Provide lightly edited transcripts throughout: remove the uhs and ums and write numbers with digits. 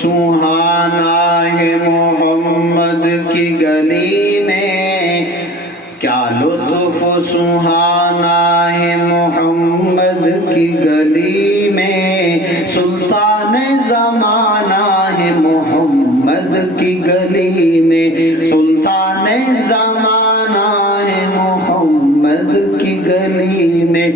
سہانا ہے محمد کی گلی میں، کیا لطف سہانا ہے محمد کی گلی میں، سلطان زمانہ ہے محمد کی گلی میں، سلطان زمانہ ہے محمد کی گلی میں،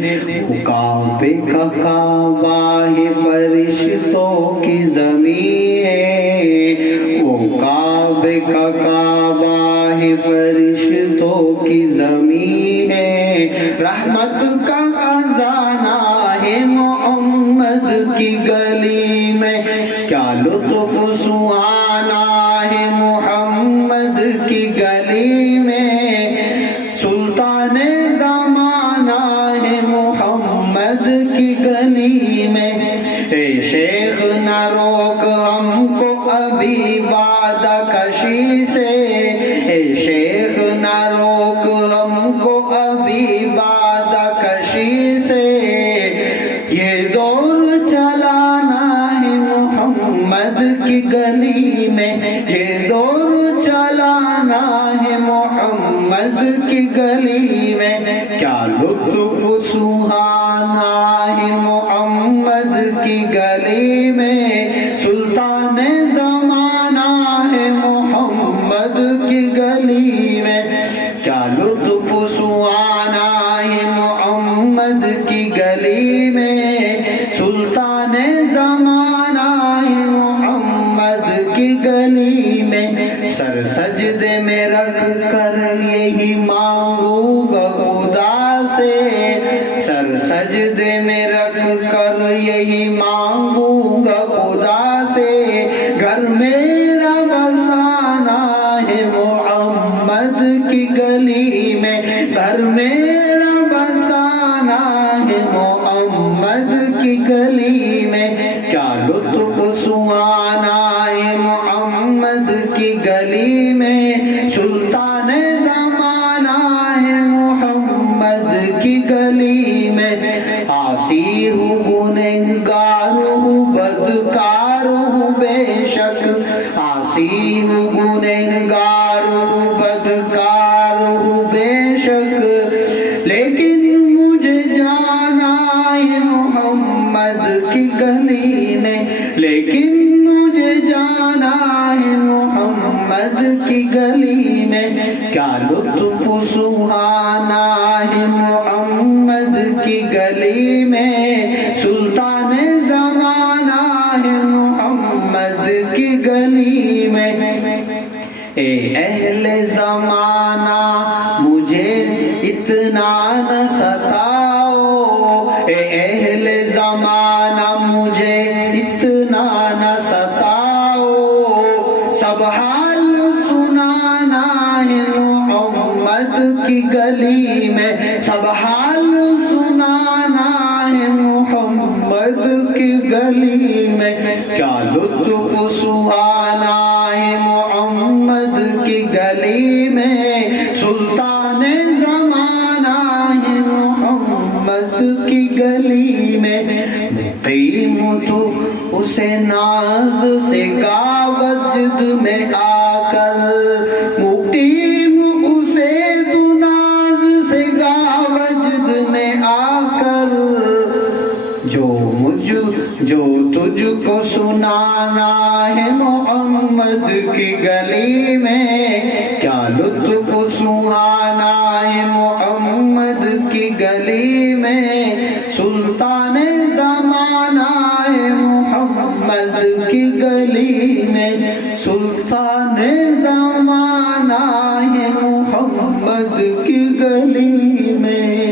کعبے کا کعبہ ہے فرشتوں کی زمین ہے، وہ کعبے کا کعبہ ہے فرشتوں کی زمین ہے، رحمت کا خزانہ ہے محمد کی گلی میں، کیا لطف سہانا ہے محمد کی گلی میں، سلطان زمانہ ہے محمد کی گلی میں، اے شیخ نہ روک ہم کو ابھی باد کشی سے، اے شیخ نہ روک ہم کو ابھی باد کشی سے، یہ دور چلانا ہے محمد کی گلی میں، یہ دور چلانا ہے محمد کی گلی میں، کیا لطف سہانا ہے محمد کی گلی میں، سلطان زمانہ ہے محمد کی گلی میں، کیا لطف سہانا ہے محمد کی گلی میں، سلطان زمانہ ہے محمد کی گلی میں، سر سجدے میں رکھ کر یہی مانگوں گا خدا سے، سر سجدے میں رکھ کر یہی مانگوں گا خدا سے، گھر میرا بسانا ہے محمد کی گلی میں، گھر میرا بسانا ہے محمد کی گلی میں، کیا لطف سہانا ہے محمد کی گلی میں، سلطان زمانہ ہے محمد کی گلی میں، عاصی ہوں گنہگار ہوں بدکار ہوں بے شک، عاصی ہوں گنہگار ہوں بدکار ہوں بے شک، لیکن مجھے جانا ہے محمد کی گلی میں، لیکن مجھے جانا ہے محمد کی گلی میں، کیا لطف سہانا ہے محمد کی گلی میں، سلطان زمانہ ہے محمد کی گلی میں، اے اہل زمانہ مجھے اتنا نہ ستاؤ، اے اہل زمانہ مجھے اتنا نہ ستاؤ، سب حال سنانا ہے محمد کی گلی میں، سب حال سنانا ہے محمد کی گلی میں، کیا لطف سہانا ہے محمد کی گلی میں، سلطان زمانہ ہے محمد کی گلی میں، مقیم تو اسے ناز سے گا وجد میں آ کر، مقیم اسے تو ناز سے گا وجد میں آ کر، جو تجھ کو سنانا ہے محمد کی گلی میں، کیا لطف سہانا ہے محمد کی گلی میں، سلطان زمانہ ہے محمد کی گلی میں، سلطان زمانہ ہے محمد کی گلی میں۔